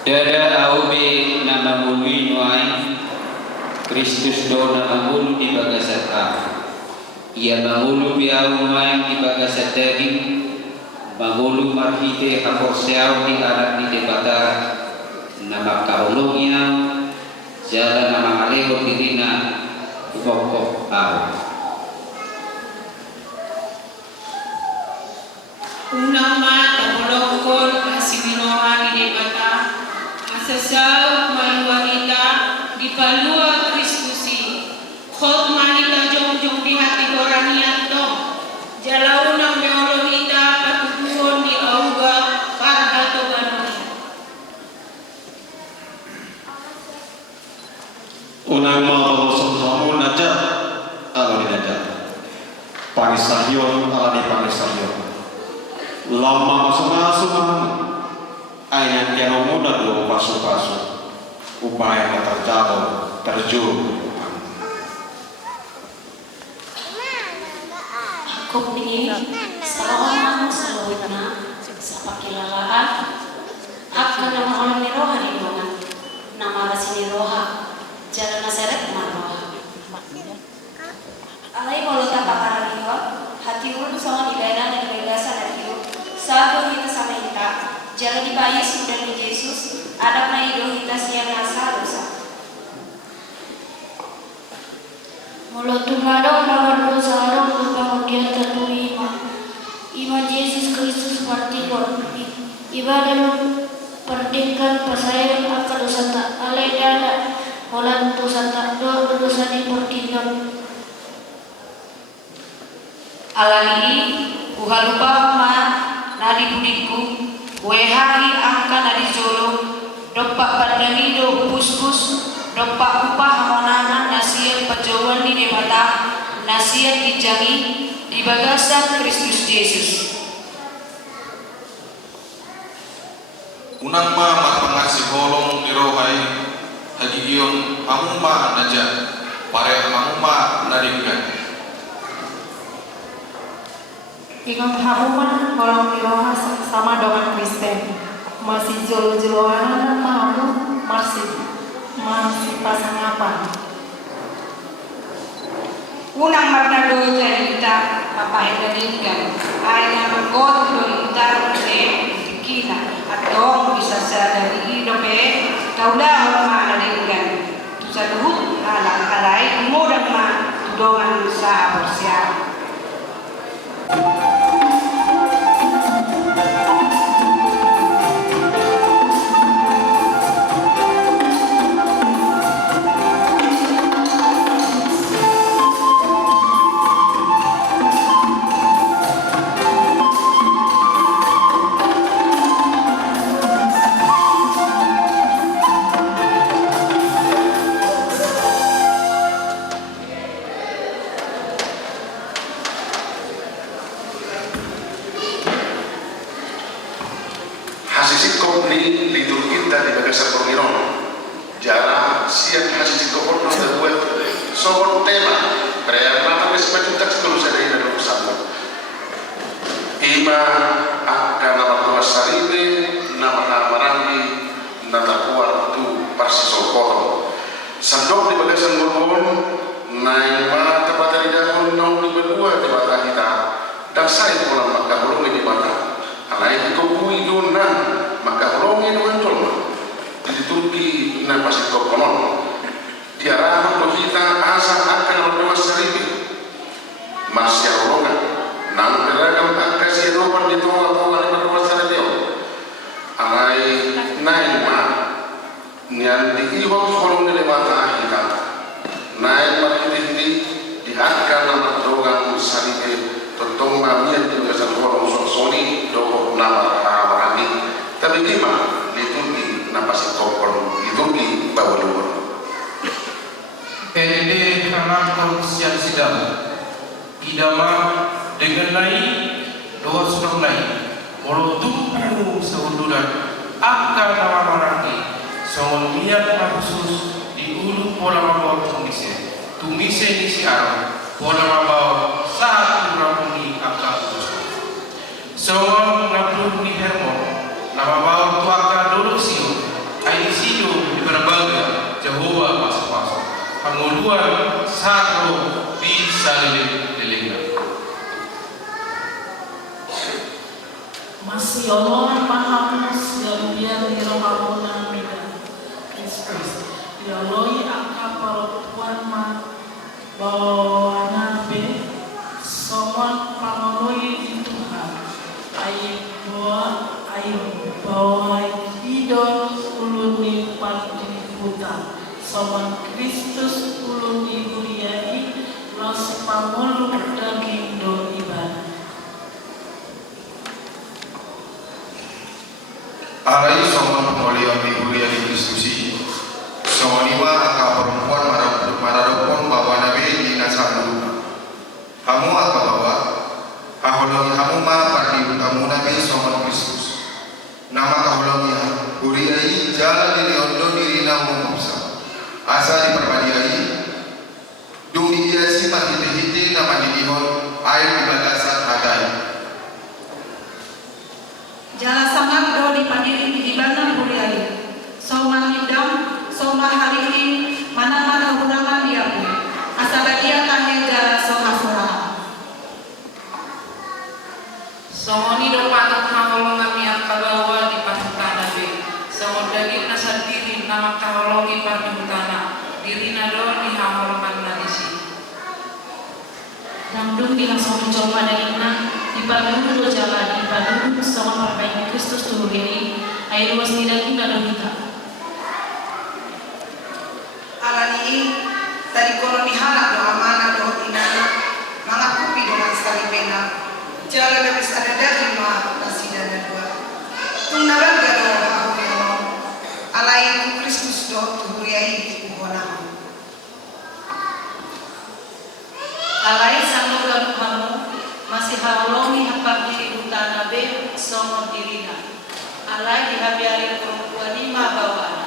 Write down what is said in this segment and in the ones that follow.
Dada aube na mamului nuai Kristus do na mamulu di bagasat ia mamulu biau nuai di bagasat daging mamulu marhite haposeau di anak di debata nama kaulungnya jalan nama aleho dirina pokok au Unama tabulokol kasiminoha di debata asasau maluanita di palua Kristusi khot manita jong di hati koraniat dong jalauna meolonita patubuhon di auga parhato ganoni Unama balosan hamun najat alani najat panisahyon alani panisahyon lama suma ayat yang muda dua pasu-pasu upaya yang terjun Kung ini salawan salawit na sa pakilalaan at kanamahan ni Roha ni Bunga na marasin ni Roha jalan na seret maroha Alay molota pakaraniwa hati ulu sama ilana dan legasan hati sabu hita sama hita jalan di bayis dan di Yesus ada na ido hita siang asa dosa Molotumadong mamarlo sa araw lupa magyan katu ima Yesus Kristus partikor ibadah perdikan pasayan akadosata alay dada holan dosata do dosa di perdikan alani uhalupa ma nadi budiku wehahi angka nadi jolo dopak pandanido pus-pus dopak upah hamonana nasiat pajawan di debata nasiat dijangi di bagasan Kristus Yesus unang ma pengasih holong dirohai hagigion hamuma naja pare hamuma nadingkan Ingat hamuman holong diroha sama dengan Kristen masih jolo-joloan mahu masih pasang apa unang marnado cerita papahidalingan ay na magod doon itarose dikina at doon bisa sa dari idope kaulahon maalalingan sa luhut alang alay umudang ma tudongan sa aborsiya Hasisit ko ni liturgita di bagasar Panginoon jara siang hasisit ko pun nang buat soal tema perayaan wis pacutak kalau saya dari dalam ima akan nama Tuhan Saribe nama Marangi nama kuat tu Parsisokoro sandok di bagasar Mormon naik mana tempat dari dahulu nau di berdua di mata kita dan saya pulang maka belum di mata alai ko bui dona maka longi dengan tolong di Turki na pasti ko konon tiara ko kita asa akan berdoa seribu masih rolongan nang beragam kasih ropan di tolong tolong berdoa seribu alai naik ma nyan di iwak kolong di mata kita naik ma di akan nama doa seribu tentang mamia di bagasar kolong soni do nama Marangi tapi gimana liturgi napasi kokol liturgi bawa luar ende hanakon siang sidang idama dengan lain doa sedang lain walau tubuh seunduran akan nama Marangi songon niat khusus di ulu pola mabawat tumise isi arah pola mabawat saat kuranguni akal songon ngabdul ni hermo nama bawah tuaka dulu sio Tuhan satu bisa leleng. Masih Allah mahamus dan biar dirahmuna mida Kristus. Dialoi angka perempuan bawa nabe somon pamoloi di Tuhan. Ayo bawa idol uluni panti buta. Somon Kristus uluni buriai los pamolu daging do ibadah. Alai somon pengolian di buriai Kristusi. Somoniwa angka perempuan mararupon bawa nabi di nasalu. Hamu angka bawa. Aholongi hamu ma pardi utamu nabi somon Kristus. Nama kaholongi buriai jalan diri ondo diri namu mopsa. Asa diperpadiai dung dihiasi mati dihiti nama didihon air di bagasan hagai Jala sangat do dipadiri di ibana buriai Soma hidam, soma harihin mana-mana hunangan diapu asa bagia tahe jala soha soha Somoni do patok haholongan niat kabawa di pasukan nabe Somon daging nasa diri nama kaholongi pardiutana diri nado ni haholongan nadisi Nandung langsung mencoba dagingna di padu do jalan di padu sama perbaiki Kristus tuh ini air was daging nado kita alani tadi koloni halak do amana do inana mangakupi dengan sekali pena jala habis ada daging ma nasi dana dua tunarang gado aku yang alai Kristus do tuhuriai ubona alai sanglo garu kamu masih haulongi hapak diri utana be somo dirina alai dihabiari perempuan lima bawaan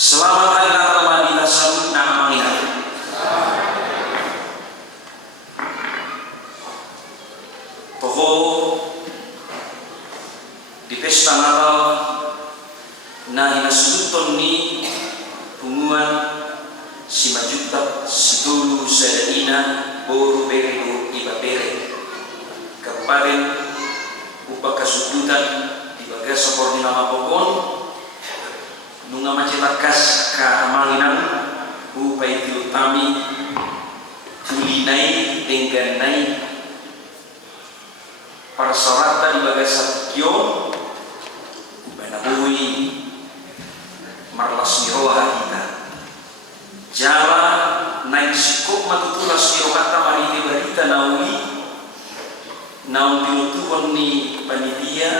Selamat hari Natal Madinah Salut nama mengingat. Toko di pesta Natal na hinasuton ni hubungan si majuta si tulu sadaina boru berilu ibabere kaparin upah kasudutan di bagas sopor nama pokon nunga macetakas ka amanginan upay tilutami tulinay dengganay para sarata di bagas sakyo banabuhi marlas miroha kita jala naik sikop matutulas mirohata mariti barita nauli naun tinutuhon ni panitia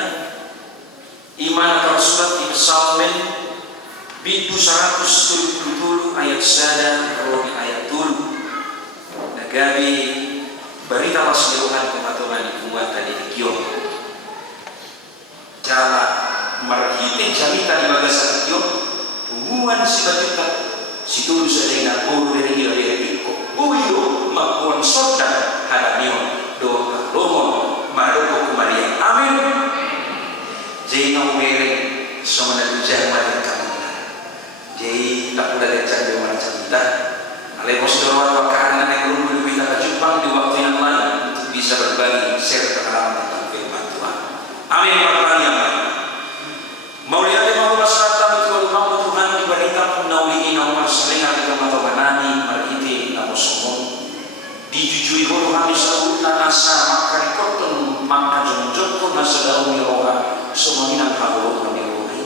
iman karasulat di pesalmen Bidu 177 ayat sada rohi ayat tulu nagabi barita lasmiruhan kematungan ikungan tadi dikyo jala marhite jalita di bagas dikyo hubungan si bajuta si tulu sadena boru dari ilo dari iko uyo makuan sorda haranio doa lomo madoko kumaria amin jina umere somana dujar madaka jadi tak boleh cari macam asa makari koton makna jong-jong nasa daun miroha sumaminang hawlo kami rohi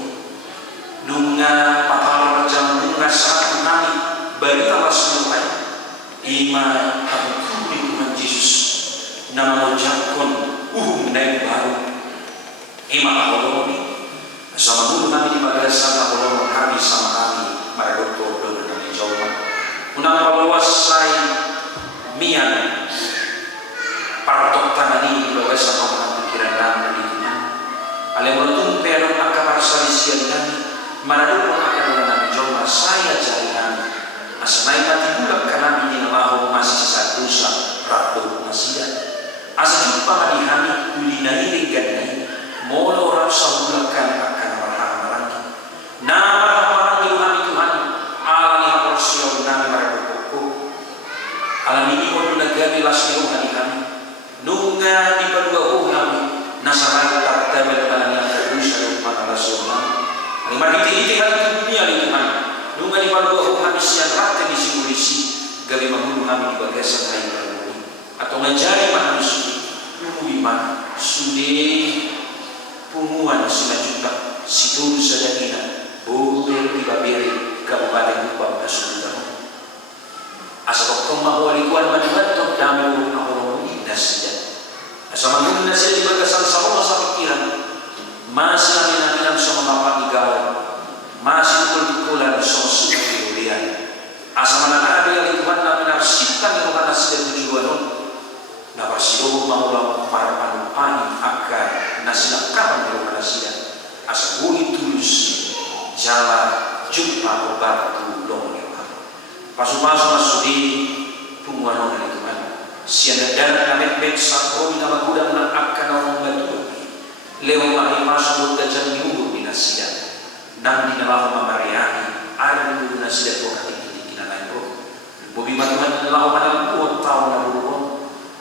nunga papal jam nunga saat kami berita wasmiuhai ima kami kumi Tuhan Yesus nama ucapkan naik baru ima hawlo kami sama dulu kami di bagasan hawlo kami sama kami pada doktor dengan kami jauh unang paluas saya mian partok tanani di bagasan hawlo pikiran kami di Tuhan alemulatung pero akabar salisian kami manado pun akan dengan jauh saya jalihan asanai mati bulan kami di nama masih sisa dosa rakyat masih asa jumpa madi kami kulinai dengan molo orang sabulakan akan marah-marah nama marah di kami Tuhan alami haporsiyo nami marapoko alami ini kono nagami lasyo kami nunga di padua kami nasarai tak tabel alami haporsiyo mana lasyo kami lima hiti hati dunia di Tuhan nunga di padua kami siang rata di simulisi gabi menghulu kami di bagasan hari baru atau mencari manusia Iman sudah punguan sila juta situ sadakina boleh dibabiri kabupaten Kupang Nasudutang asa koktong mawalikuan manibatok dami urang indah sejak asa mangun nasi di bagasan sama sa pikiran masih namin sama bapak igawan masih tukul-tukulan sama suka diulian asa mananari yang Tuhan namin arsipkan yang mana sida tujuan na parsido maulang para panupani akan nasilakapan dari manasida asa buli tulus jala jumpa obat tulong yang pasu-pasu masudi punguan dari Tuhan siang dan kami beksa kau nama gudang nak akan orang batu lewat mari masuk ke jalan minggu binasida nang di nama mamariani ada minggu binasida tu akan kita naik bro bobi matuhan lau pada buat tahun lalu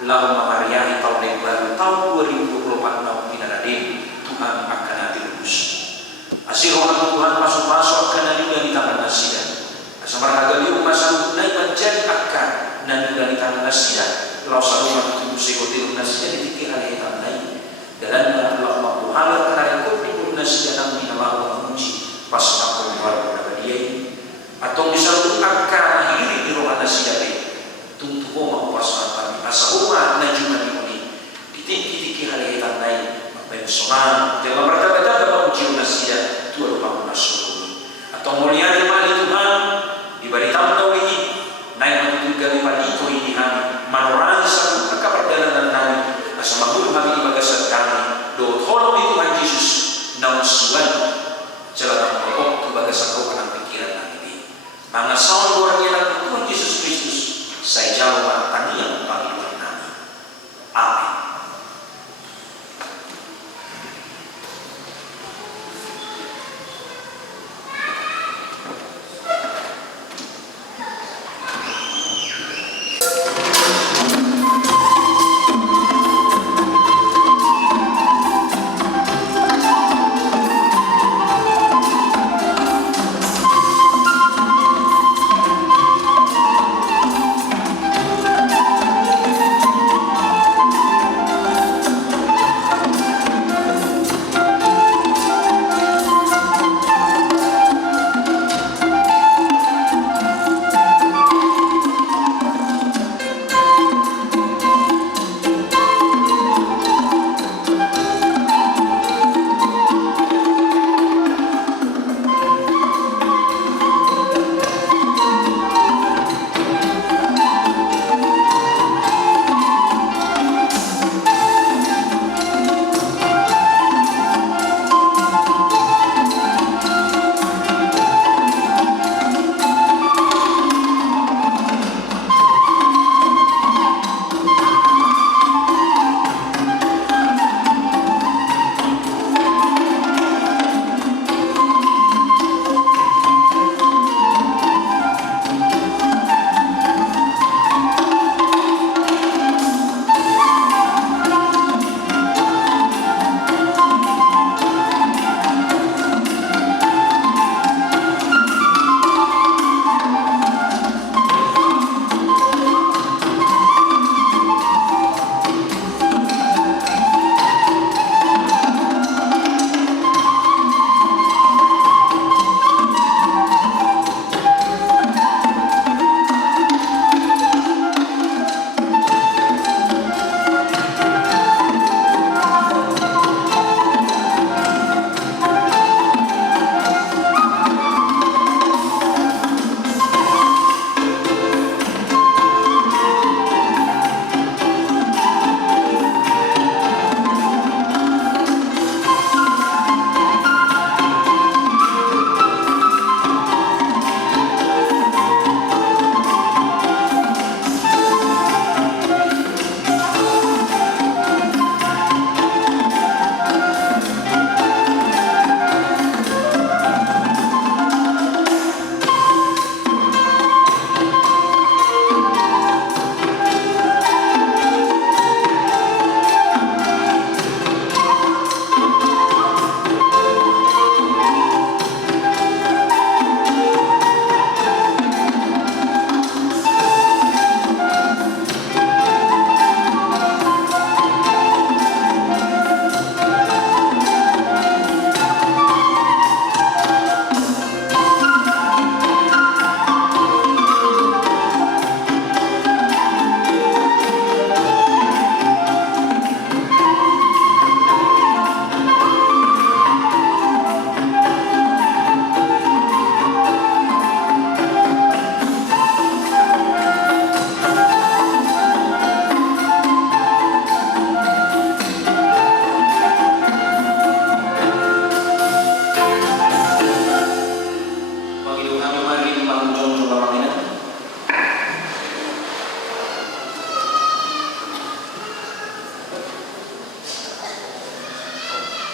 lalu mamariani tahun yang baru tahun 2024 tahun pinadadim Tuhan akan nanti lulus asih rohan Tuhan masuk-masuk akan juga di tangan nasida asal harga biru masuk naik menjadi akan dan juga di tangan nasida lalu sarungan itu sekotil nasida ditikir oleh hitam lain dan Allah mampu halar karena kopi nasida nang dinamakan menguji pas aku baru pada dia atau misalnya akan akhiri di rohan nasida tuntuk mau pas asa umat na jumlah ini ditinggi-tinggi hari hitam naik mensoman dalam berkata-kata dapat ujian nasida dua lupa munasuluh atau mulia di mali Tuhan di bari tamu ini naik menentu gali palito ini kami manorani satu kabar dalam nami asa mahulu kami di bagasan kami do tolong di Tuhan Yesus naun suan jalan pokok ke bagasan kau kenang pikiran kami ini mangasal luar biasa Tuhan Yesus Kristus saya jawab tani yang kami Amin.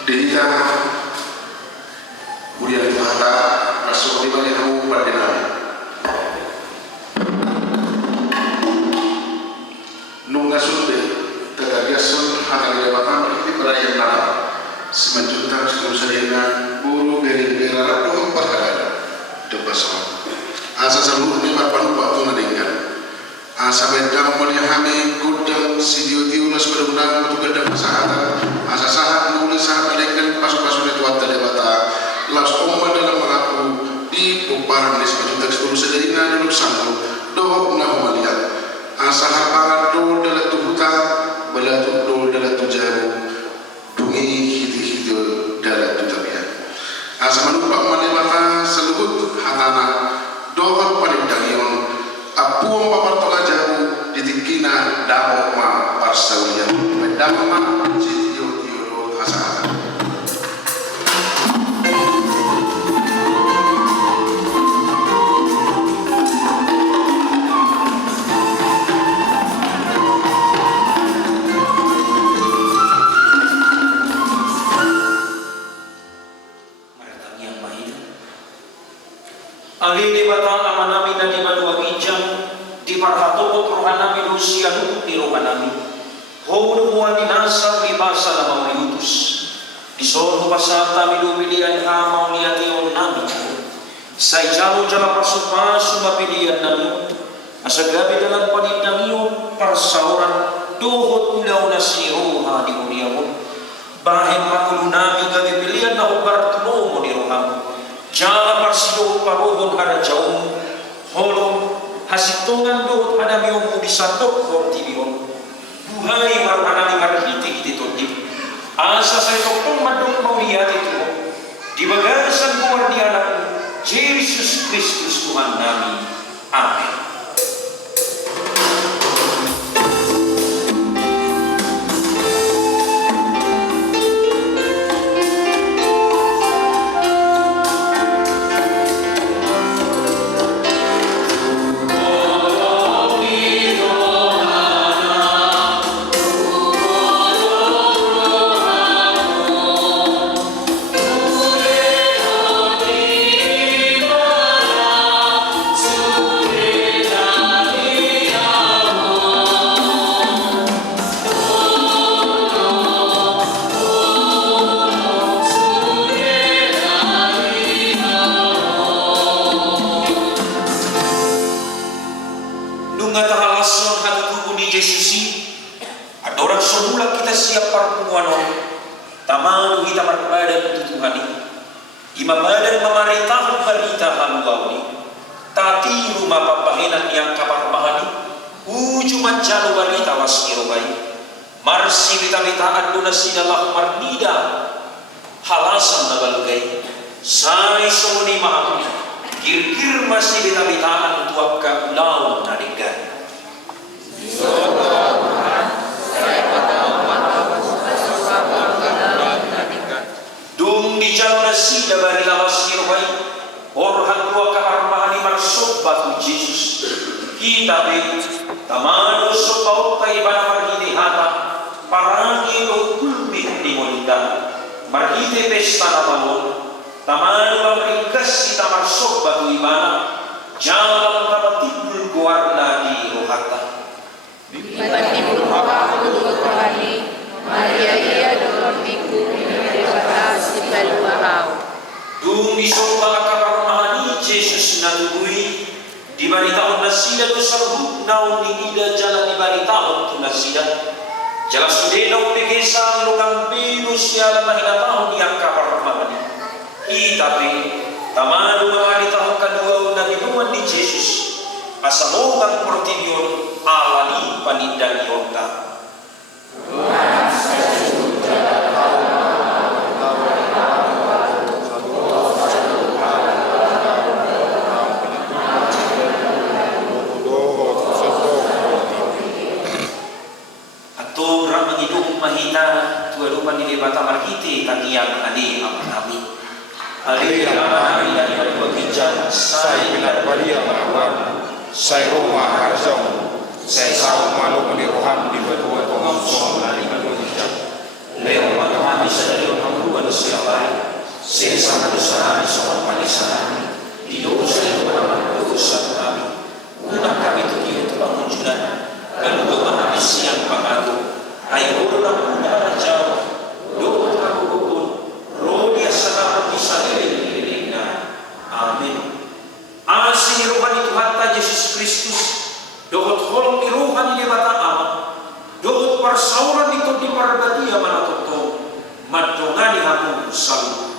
Dita Budia Lifahata Rasul di bagi kamu pardinami Nunga sunde Tagagasun Hanang Yabatan Ini perayaan Natal Semenjutang Senusaringan Buru Beri Berara Doang Parkada Depason Asa seluruh Nimar Panupak Tunadingkan Asa Bedang Malihami Gudang Sidio Tiulas Berundang Untuk Gedang Kesahatan Asa sahat Nulis sahat Alengkan Pasuk-pasuk Netuat Tadebata Las Omba dalam mengaku Di Puparan Nis Semenjutang Senusaringan Duduk Sanggup Dohok Nahumaliat Asa harpangan dol dalam tubuta Belatuk dol dalam tujabu Dungi hiti-hiti dalam tutabian Asa menumpak malimata Seluhut hatana Dohok panindangion Apuang papartola jauh Ditikina dapok ma Parsaulian Medang ma Sitio tiudo hasahatan Alili batang amanami na di madua bijang di parhatobot rohanami lusia nukut ni rohanami hono mua dinasa libasa na mauliutus di sorno pasata midupilian ha mauliati on nami say jalo jala pasu-pasu mapilian nami asagabi dalam panitamion parsauran dohot ulau nasiroha di uniamon bahem makulunami gabi pilihan na ubar tulomo di rohamu jala parsido parohon hada jauh holong hasitongan dohot hada miomu disadok kortibion buhai marmanani marhiti gitu todip asa saya tokong madok mauliat itu di bagasan guardiana Yesus Kristus Tuhan kami amin. Saya rumah harjong, saya saung malu meniruham di berdua pengonsong dari Indonesia. Leo makamami sa dalawang hangguan sesama dosa soal panisan di dosa yang dosa kami unang kami tukiyo pangunjunan kalau memahami siang pangago ayo orang muda jauh doa takukun rodia sana bisa dilihat amin asih rohani Tuhan Yesus Kristus doa tolong di rohani di bata amat doa persauran itu di parbadia mana toto madongani hamu salutna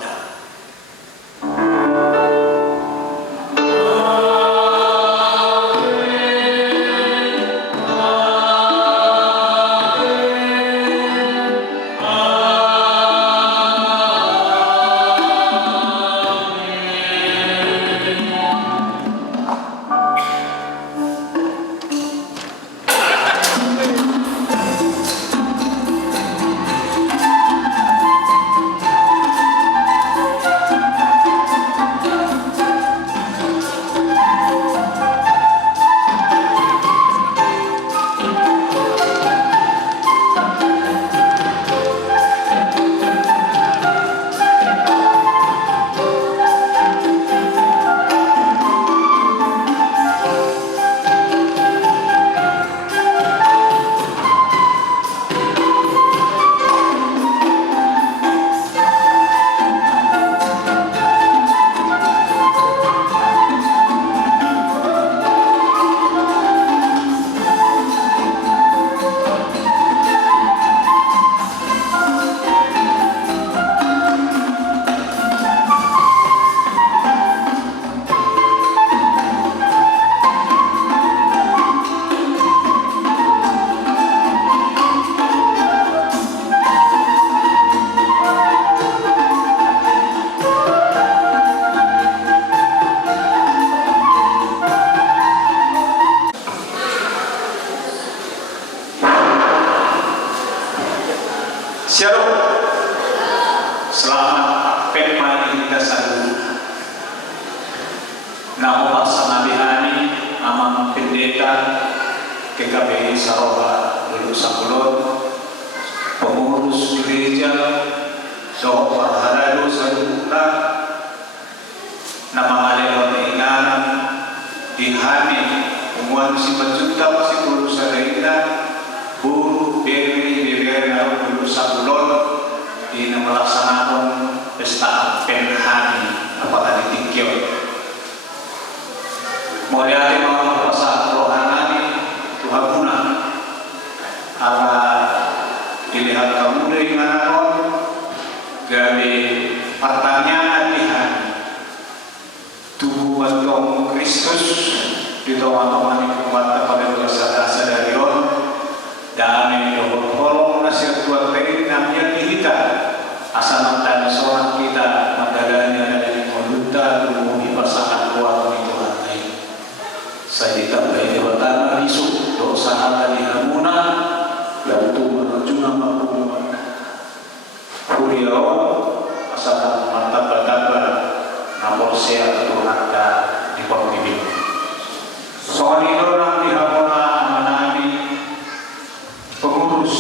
Shalom. Selamat pemai kita selalu. Nama pasangan Bihani, Amang Pendeta, KKPI Saroba, Lulu Sakulon, pengurus gereja, Soh Parhadado Saluka, nama Alehon Inganan, Dihani, Umuan si Penjuta, si Guru Sarina, Bu Beri Bibera Lulu Sakulon, di melaksanakan pesta penhani apakah ditingkir. Mulia tema pasal rohani Tuhan guna ala dilihat kamu dari mana dari pertanyaan Tuhan tubuh bantong Kristus di teman-teman kuat pada dosa sadarion dan yang berkolong nasihat Tuhan dari namanya kita asal mantan seorang kita mandalanya dari meluta dulu pasangan kuat itu hati saya ditambah jabatan risuk dosa hati hamuna lalu menuju nama kumpulan Kuriau asal mantap berkabar napor sehat Tuhan di portibi soal itu orang di hamuna menani pengurus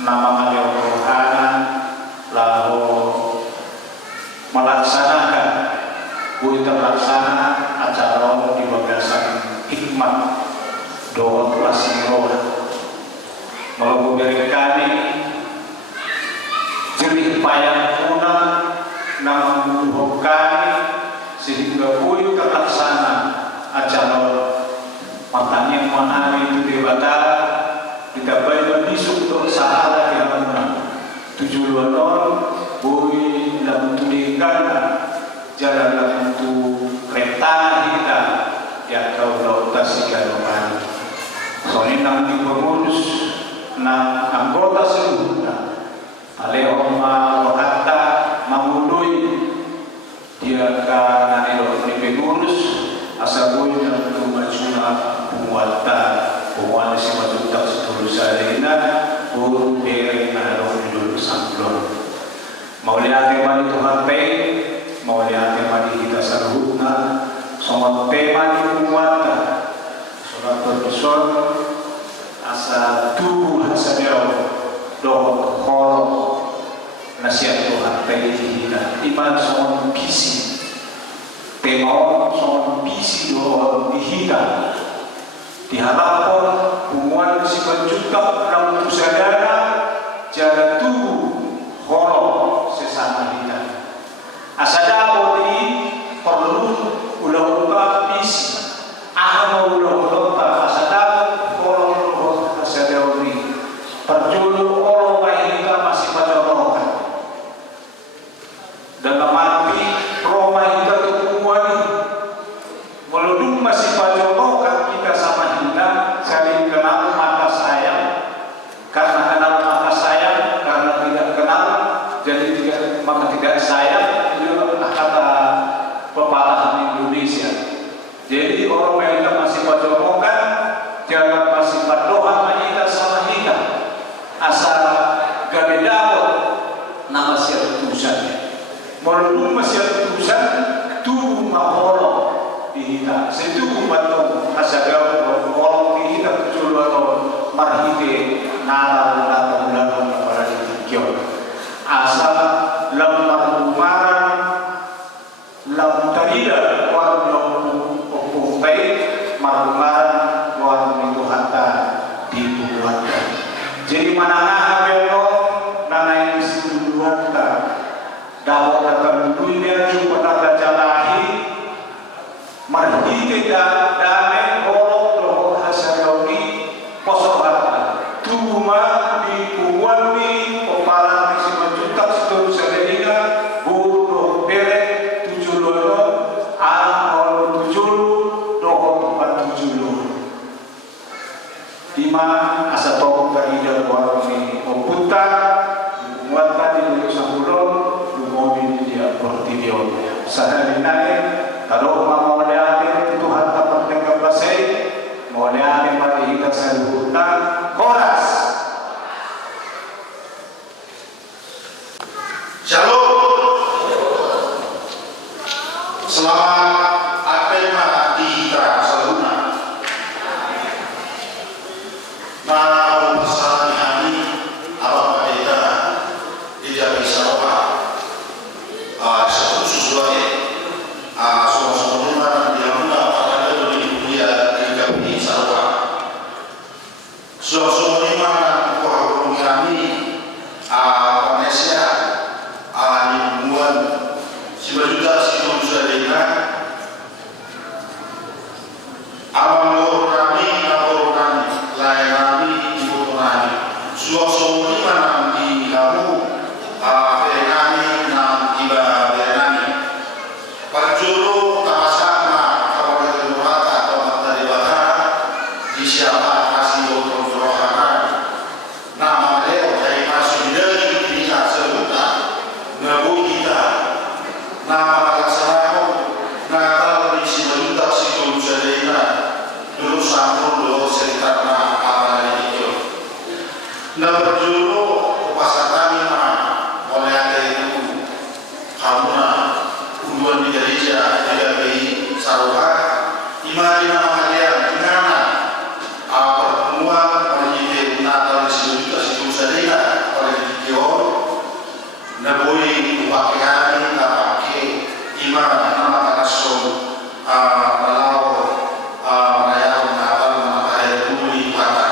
nama Maria Rohana lalu melaksanakan kita melaksana acara di bagasan hikmat doa kelas roh mau berikan jerih payah puna nama menguhkan sehingga kita terlaksana acara matanya mana itu debata kita bayar bisuk untuk sahabat yang tujuan boy dalam tulikan jalan untuk kereta kita ya kau lautas sigaroman soalnya nanti pengurus anggota seluruhnya alehoma rohata mamului dia kan nanti pengurus asal boy untuk majuna penguatan penguatan si majuta setulus alena burung beri naruh dulu samplon mau lihat tema itu hati mau lihat tema di kita sarhutna sama tema di penguatan surat berpesan asal tubuh hasadau doh kol nasihat Tuhan pehina iman son bisi temaon son bisi do dihita diharapkan hubungan si penjuta dalam usadana jara tubuh holo sesama kita asada bodi perlu ulah bisi aham ulah asada holo asada bodi perjulu holo kita masih pada rokan dalam arti Roma kita keumuan meluduk masih pada rokan kita sama kita saling kenal maka sayang karena kenal maka sayang karena tidak kenal jadi maka tidak sayang itu kata pepatah Indonesia. Jadi orang yang kita masih pada rokan jangan masih pada doa kita sama kita asal gak dapat nama siapa tulisannya melulu masih tulisan tubuh maholo di kita setubuh batu asal orang di kita kecuali marhite nalar datang pada dikion asal lemar umaran lam tarida warna upai marumaran warna minggu hatta dibuatkan. Jadi manangah belo nanai seduata dapat datang dunia jumpa tata jalahi marhite dame holok doho hasayogi posobat tuma di kuwani peparan si menjutak situ sadenia buru bere tujulono alam tujulu doho tempat tujulu lima asatong kanida warmi oputa muatan di dulu sambulon lumobi dia portidio sahalinai kalau mau melihat Tuhan tak bertengkar basai mau lihat mati kita seluruhnya koras Shalom. Selamat Apema di Hitra Saluna. Nah, pesan hari apa kita tidak bisa apa satu sesuai semua yang mudah pada dulu dia tidak bisa apa semua mana orang kami Indonesia dibuat sebajuta situ sudah abang kami lain kami ibu kami semua mana di kamu kami nam tiba kami perjuru sama kabupaten Murata atau dari Batara di siapa kasih dokter rohana nama Leo dari masuk dari bisa sebutan ngabu kita nama laksanakan natal di sini tak situ sadena dulu sampul dulu cerita apa itu nah perjuru pasatani oleh ada itu kamu unduan di gereja tidak beri saruha imari nama kalian ingana pertemuan perjite natal di sini tak situ sadena oleh itu nabui pakaian pakai iman nama kanason malau raya natal nama hari tuli pada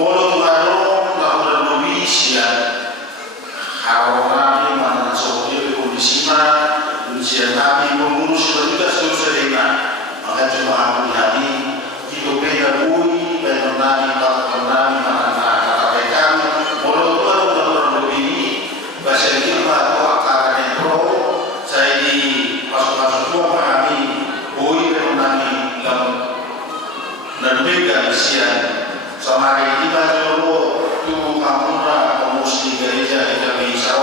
molo tuaro lakukan novisia harorani mana sohio kondisima usia kami pengurus juga selesai maka cuma aku hari itu beda bui benarani benarani mana kata kami molo tuaro bahasa Inggris atau akarnya pro saya di masuk-masuk tua pahami boi mengenai dan beda siang sama hari kita dulu tubuh kamu lah muslim gereja kita bisa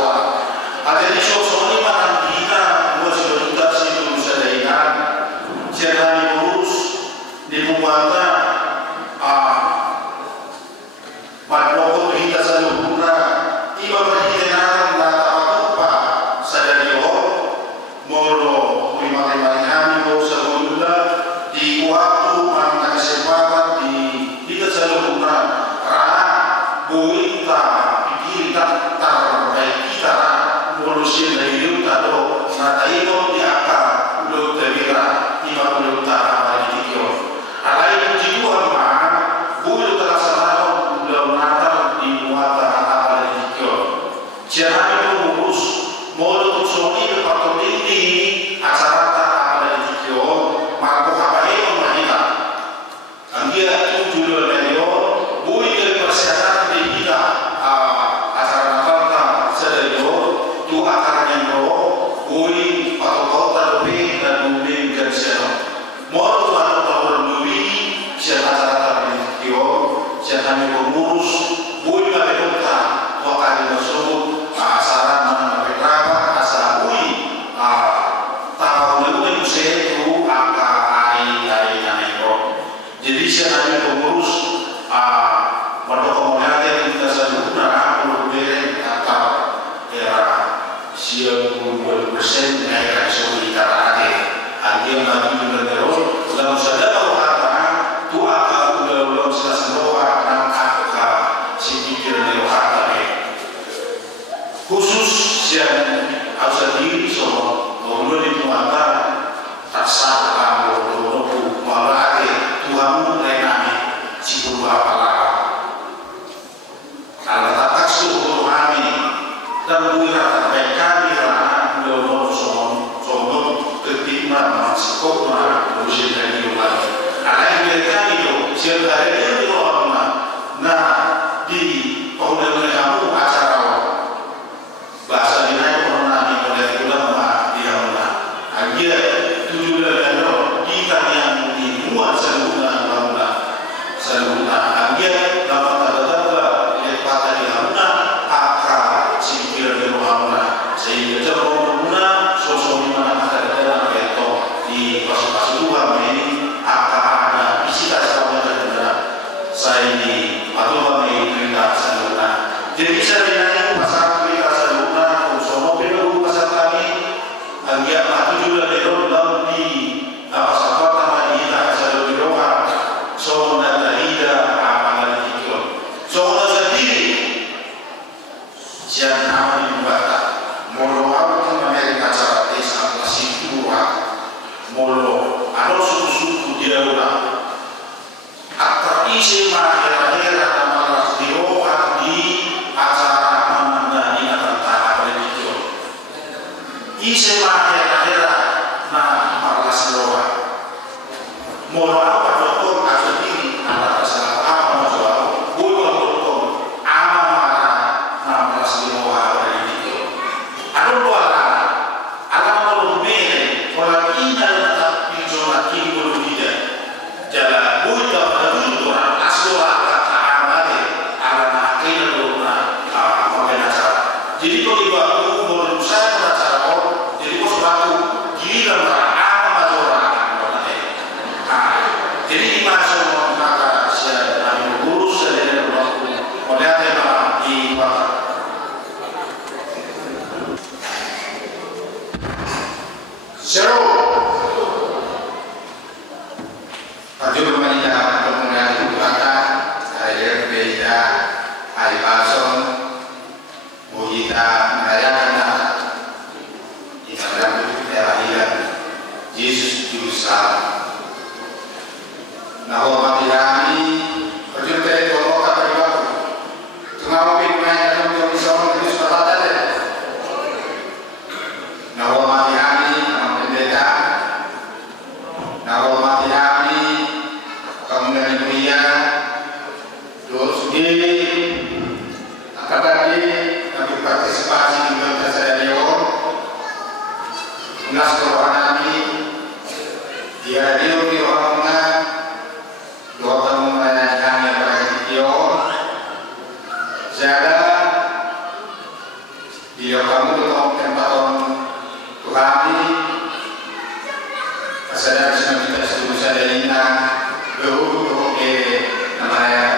kami pengurus mau tuksoni departemen ini acara tak ada di Tokyo maka apa yang mereka dia tujuh dari bui dari persiapan di kita acara nakal sedayo tu acaranya no bui atau kota lebih dan mungkin dan siapa mau tu ada tahun lebih siapa acara di Tokyo siapa kami pengurus bui kami kota wakil tersebut acara mana berapa asal bui tahun lebih musim tu angka hari yang jadi siapa pengurus pada komunitas yang kita sadurna berbeda atau era 92% mereka sudah dikatakan dia maju dengan terus dalam sadar kata tu akan udah selesai doa dan angka si pikir doa khusus yang harus diri semua bahwa di muatan tak sah kamu malah Tuhanmu renami si purba palapa kalau tak suruh kami dan buira terbaik kami lah dono sombong ketimah maskot mah musim dari rumah akan kami itu siapa hari ini rumah nah di pengumuman kamu acara bahasa dinai mengenai oleh ulama dia mana agia tujuh dan kita yang dimuat seluruhnya agia dapat tanda-tanda lepata di hamna akal sikir di rohamna sehingga cerita sosok mana ada dalam beto di pas-pas Tuhan ini akan ada isi kasarnya dan saya ini atau kami cerita seluruhnya jadi saya dinai pasal cerita seluruhnya sono pelu pasal kami agia matu juga di dalam di pasal pertama di kasar di roham sono dan ida soalnya sendiri siang nama dibuat molo awal Amerika cara desa kasih kurang molo ada suku-suku dia udah akar isi mahera-hera nama diokan di acara mana di antara pendidikan isi mahera-hera nah malas doa molo awal dokter kasih diri antara salah apa masalah jadi kalau ibu aku menurut saya beracara jadi bos batu gila apa masalah jadi di masa maka saya ambil guru saya dari waktu model tema di pasar seru Aju bermanita kemudian itu kata saya berbeda hari pasong kita merayakan di dalam kelahiran Yesus Juru Selamat. Nah, hormati kami berjuang dari kelompok kata waktu. Tengah mungkin main dalam jom islam itu seperti ada. Nah, hormati kami nama pendeta. Nah, hormati kami kemudian mulia terus di tadi partisipasi di dalam stadion nas kerohani dia di rohana doa tamu melayani yang stadion jaga dia kamu untuk tempat Tuhan sadar semua kita seluruh sadarina berhubung ke namanya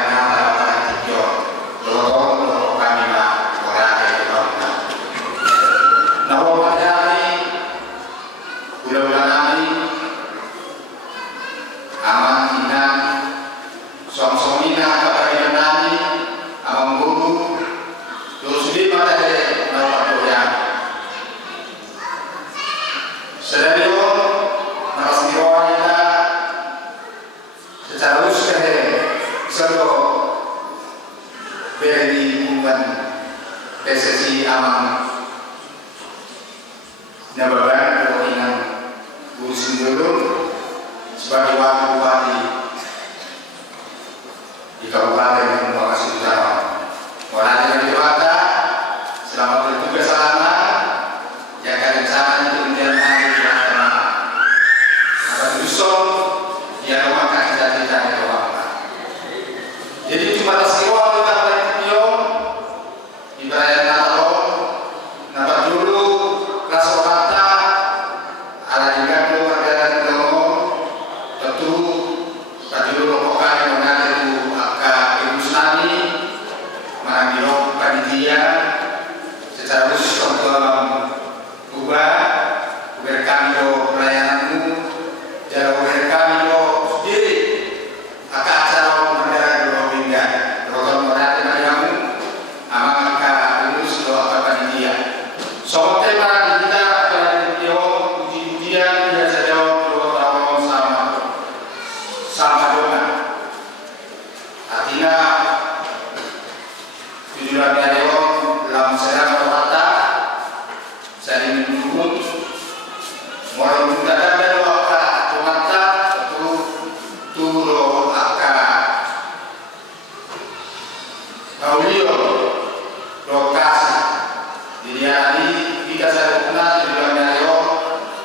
kita saling kenal di dalam Dayo.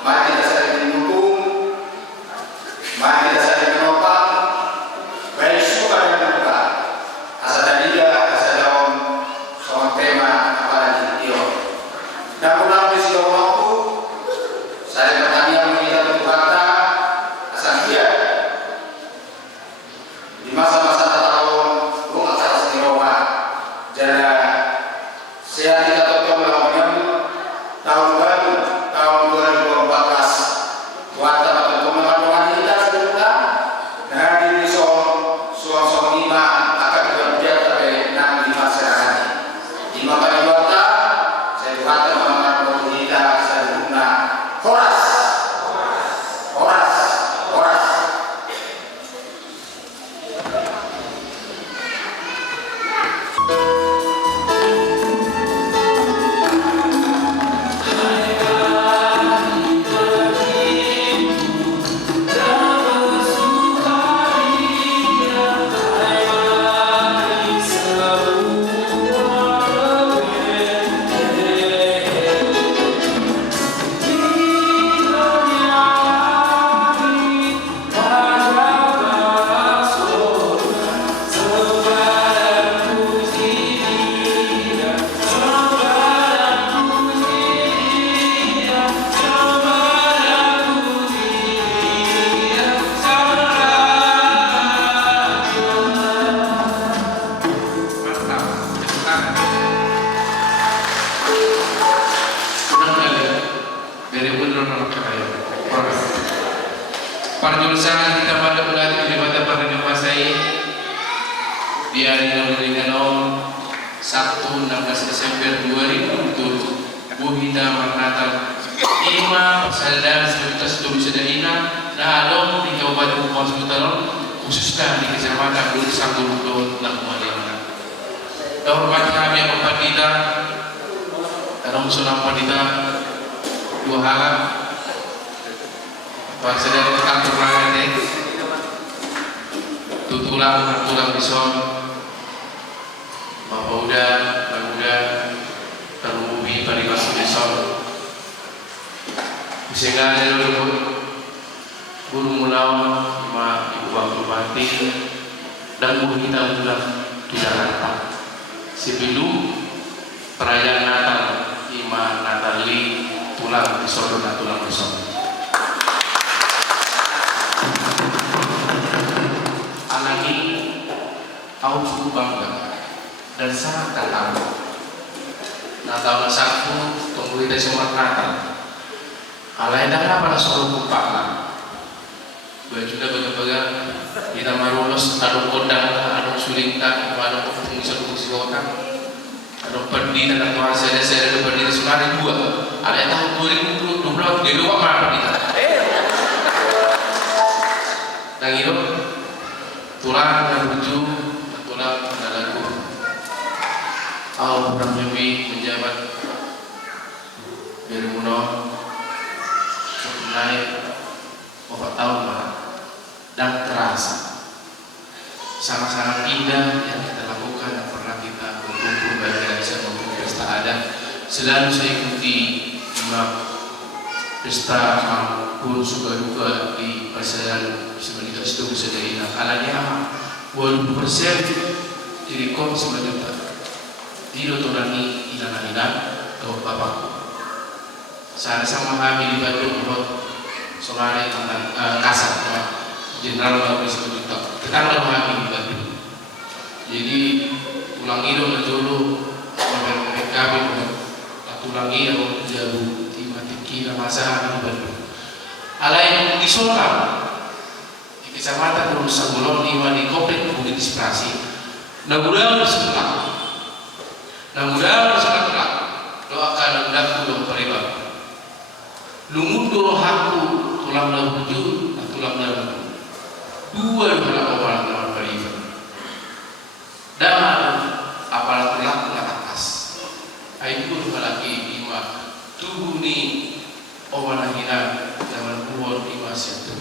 Mari kita saling mendukung, mari kita saling menopang, baik suka dan duka. Asal tadi asal dalam soal tema apa lagi dia. Dan pulang di sini waktu saya pertanyaan kita untuk fakta asal dia di masa-masa tahun lu akan senirowa jadi saya tidak tahu melakukan tahun baru tahun 2014 buat teman-teman kita sudah dan di soal 5 akan bekerja sampai 65 sehari 5 kali buata saya buat teman-teman kita saya horas Perjurusan kita pada bulan ibadah pada masai di hari Nominal Sabtu 16 Desember 2007 Buhida Marnata Ima Persadaran Sejuta Sedahina nah alom di Kabupaten Kepulauan Sumbawa khususnya di Kecamatan Dulu Sanggurdo Lakumalia. Hormat kami yang Padita dan Sunam Padita dua harap Saudara kantor lain tulang bison Bapak udah terlebih pada masuk bison sehingga ada guru mulau ibu waktu mati dan guru kita tulang Natal sebelum perayaan Natal ima Natali tulang bison dan tulang bison anak ini aku cukup bangga dan sangat terharu. Natal satu tunggu kita semua Natal. Alai dah pada soal kupakan. Gue juga baga-baga kita marulus ada kodang, ada sulingkan, ada fungsi orang, ada perdi dan tuan saya ada perdi sunari dua. Alai tahun 2020 dia dua mana kita. Dan itu tulang dan buju tulang dan lagu Al Quran Nabi menjabat dari Muno naik 4 tahun dan terasa sangat-sangat indah yang kita lakukan yang pernah kita berkumpul baik dari maupun pesta adat selalu saya ikuti imam pesta maupun suka duka di persaudaraan sebenarnya itu sedaya kalanya 20% jadi kom sebenarnya tidak toleransi ina atau bapakku saya sama kami di Bandung buat sore tentang kasar Jenderal Bapak Sebenarnya tetangga kami di Bandung jadi tulang itu dulu sampai kami tulang itu jauh kira masa di Bandung alai isola di Kecamatan Dulu Sanggulon di Komplek Bukit Inspirasi mudah-mudahan setelah doakan hendakku dong peribat lumut dulu haku tulang dalam wujud dan tulang dalam dua orang dalam peribat dan apalagi laku atas ayo lagi lima tubuh ni omanahina zaman kuat di masa itu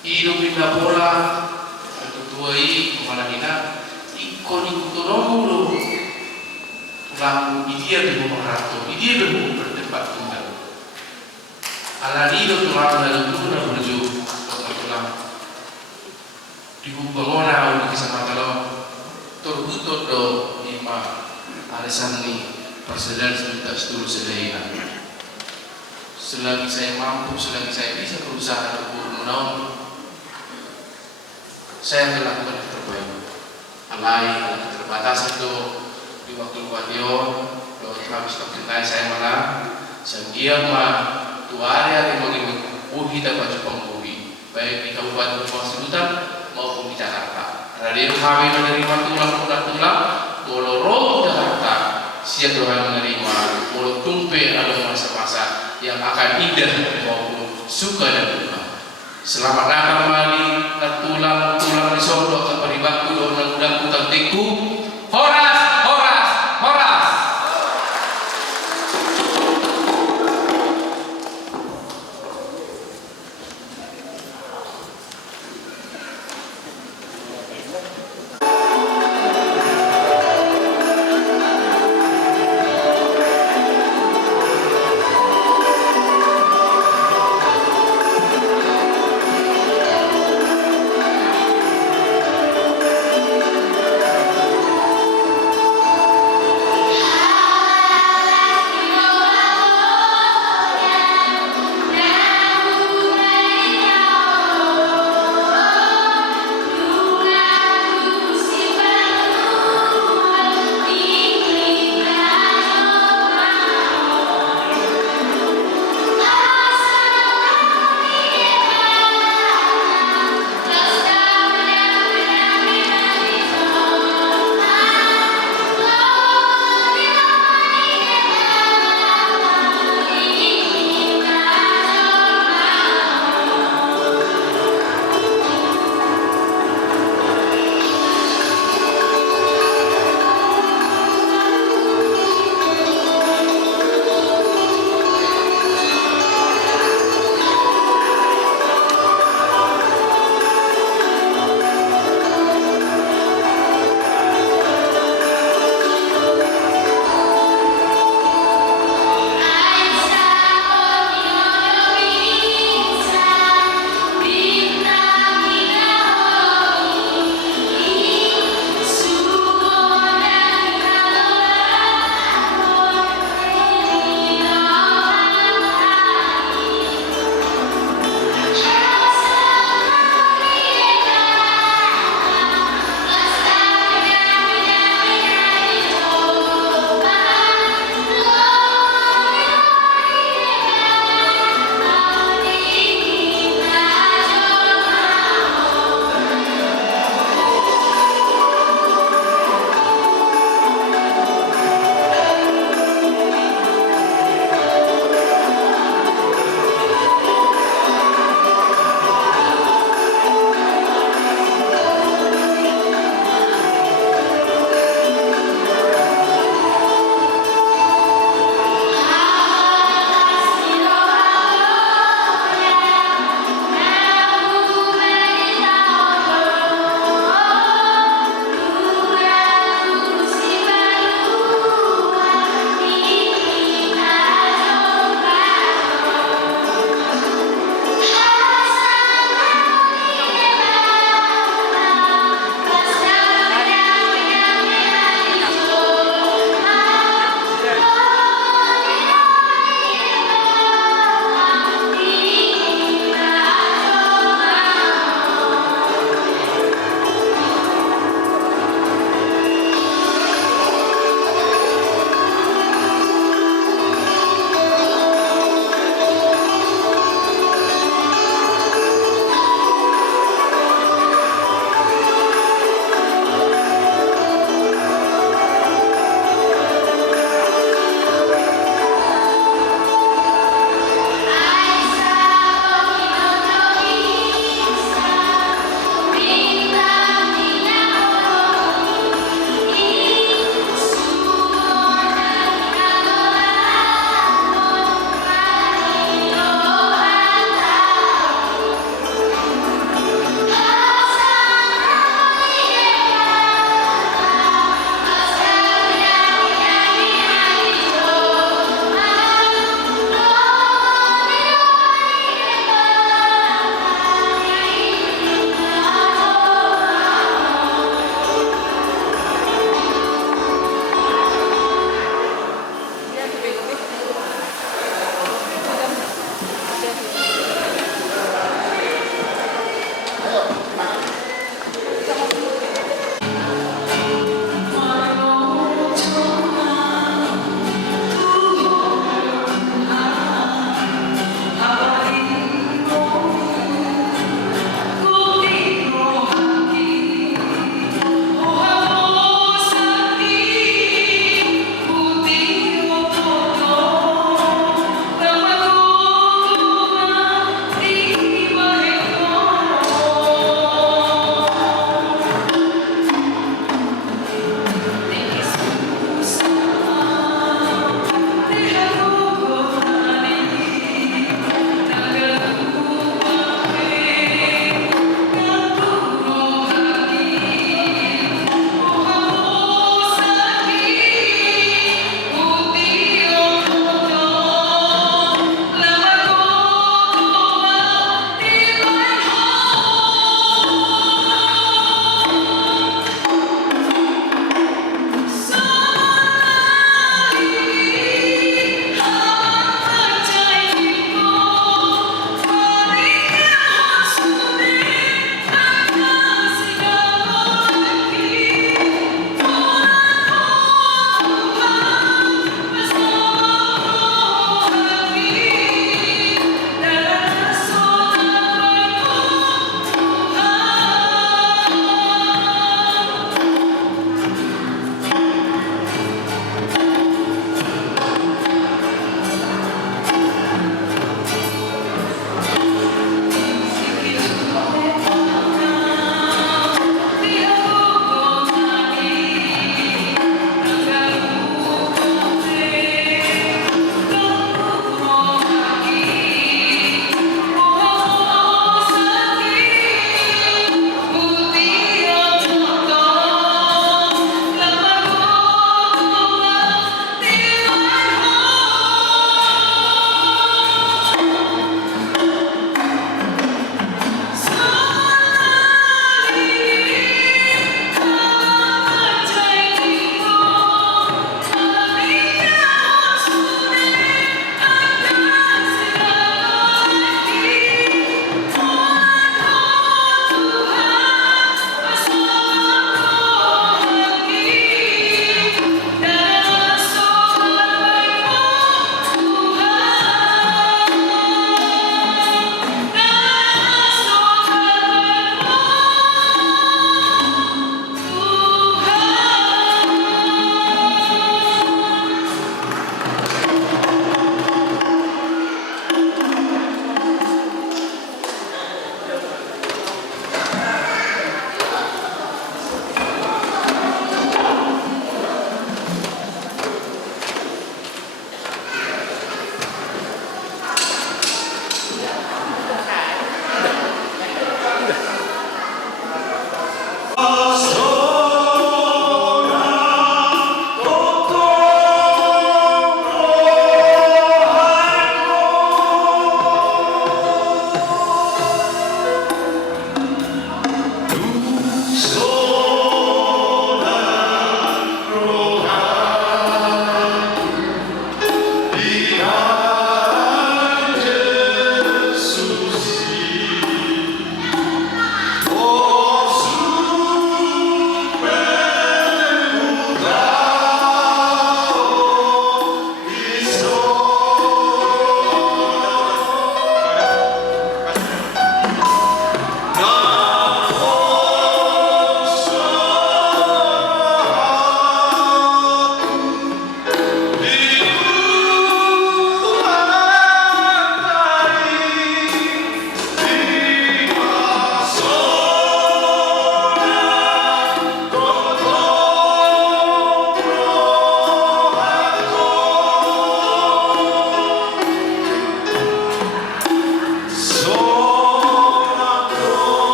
hidup pindah pola tuai omanahina ikon ikutonomu laku idia bebu marato, idia bebu berdebat tunggal. Alani do tulang dan tuna berju, tulang. Dibu bangona uli kisah matalo, torbuto do ima arisan ni persediaan sejuta seluruh sedaina. Selagi saya mampu, selagi saya bisa berusaha untuk menaun, saya akan lakukan yang terbaik. Alai dalam keterbatasan itu di waktu kuatio, do habis kepentingan saya malah, saya mah tuari mengirim uhi dapat pembuhi, baik di Kabupaten Kepulauan Seribu maupun di Jakarta. Radio kami menerima tulang, Poloro Jakarta siap Tuhan menerima mulut tumpe ada masa-masa yang akan indah maupun suka dan duka. Selamat datang kembali tulang di Solo ke peribadku dan undang kutantiku. Horas.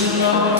Yesus nama